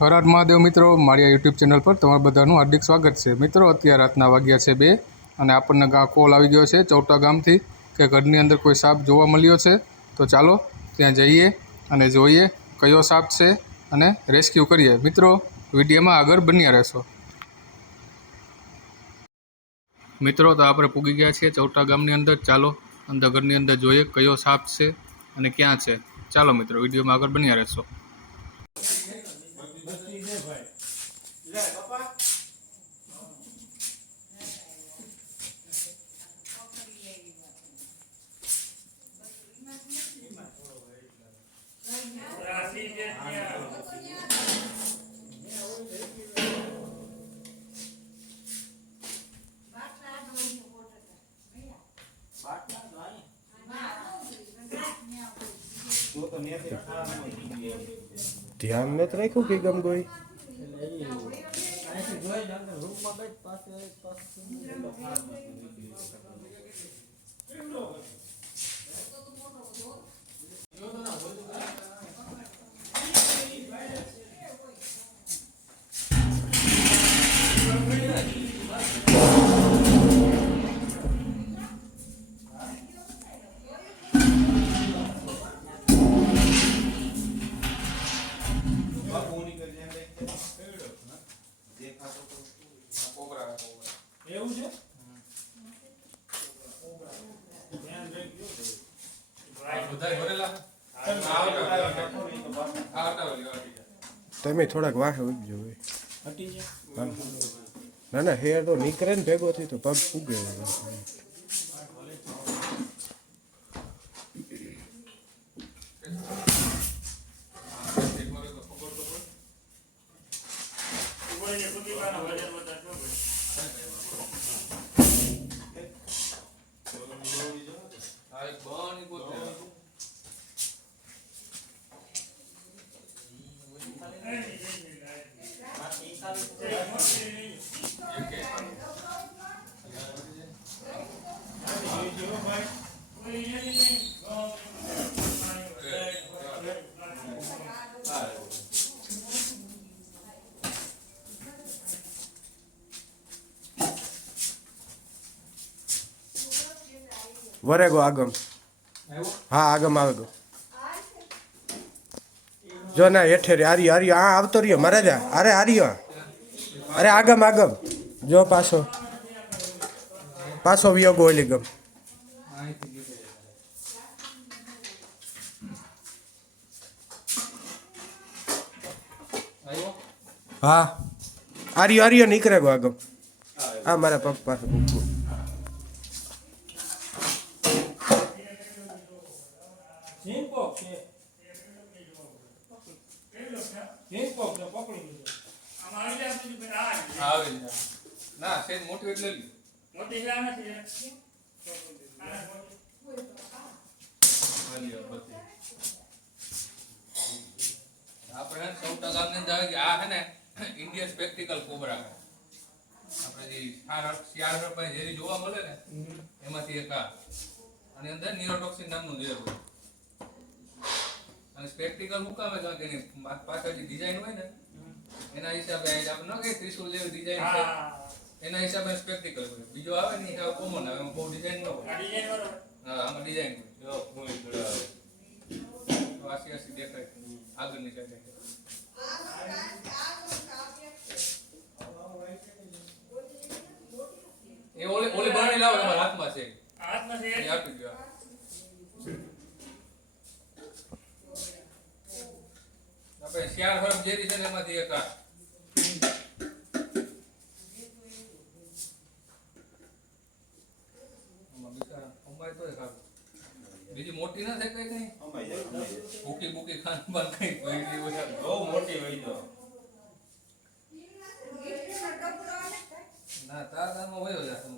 હરાર મહાદેવ મિત્રો, મારી YouTube channel પર તમારા બધાનું હાર્દિક સ્વાગત છે. મિત્રો, અત્યારે રાતના વાગ્યા છે બે અને આપણને કોલ આવી ગયો છે ચૌટા ગામથી કે ઘરની અંદર કોઈ સાપ જોવા મળ્યો છે. તો ચાલો, ત્યાં જઈએ અને જોઈએ કયો સાપ છે અને રેસ્ક્યુ કરીએ. મિત્રો, વિડીયોમાં આગળ બન્યા રહેશો. મિત્રો, તો આપણે પૂગી ગયા છીએ ચૌટા ગામની અંદર. ચાલો, અંદર ઘરની અંદર જોઈએ કયો સાપ છે અને ક્યાં છે. ચાલો મિત્રો, વિડીયોમાં આગળ બન્યા રહેશો. ધ્યાન નથી રાખ્યું કે ગમ એવું છે? તમે થોડાક વાહે ઉગજો ના ના હેર તો નીકળે ને ભેગો થઈ તો પગ ઉગે. વરે ગો આગમ. હા, આગમ આવે જો ના, હેઠે રે. આર્યો આર્યો. આ આવતો રહ્યો. મહારાજા અરે, આર્યો. અરે, આગમ આગમ. જો પાછો. પાછો વિયોગ ઓલી ગમ. હા. આર્યો આર્યો નીકળે ગો આગમ. આ મારા પગ પાસે મૂકવું ઝીંપોક છે. ઝીંપોક છે, ના મોટી એટલે. આપણે હે ને સૌટા આવે કે આ હે ને ઇન્ડિયન સ્પેક્ટિકલ કોબરા. આપણે જે શિયાળ પાસે ઝેરી જોવા મળે ને એમાંથી એક આ આની અંદર નિરોટોક્સિન નામનું ઝેર અને સ્પેક્ટિકલ મુકાવે કારણ કે પાછળ જે ડિઝાઇન હોય ને એના હિસાબે આપણે ન કે ત્રિશુલ જેવી ડિઝાઇન છે. એના હિસાબે સ્પેક્ટિકલ હોય. બીજો આવે ને એ કોમન આવે. એમાં બહુ ડિઝાઇન ન હોય. આ ડિઝાઇન વાળો. હા આમાં ડિઝાઇન હોય. જો ભૂમિ જોડે આવે આસી આસી દેખાય. આગળની સાઈડ એ. ઓલે ઓલે બરણી લાવો તમારા હાથમાં છે. હાથમાં છે. એ આપી દો આપણે શિયાળ હરફ જેરી છે એમાંથી એક. બીજી મોટી ના થાય કઈ કઈ ભૂકી ભૂકી ખાન પણ કઈ ઓછા બહુ મોટી હોય તો. ના તાર તારમાં હોય જાય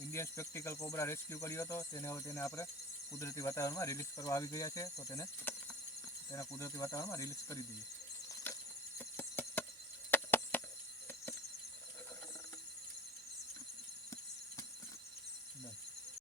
ઇન્ડિયન સ્પેક્ટિકલ કોબરા રેસ્ક્યુ કર્યો હતો. તેને હવે તેને આપણે કુદરતી વાતાવરણમાં રિલીઝ કરવા આવી ગયા છે. તો તેને તેના કુદરતી વાતાવરણમાં રિલીઝ કરી દઈએ.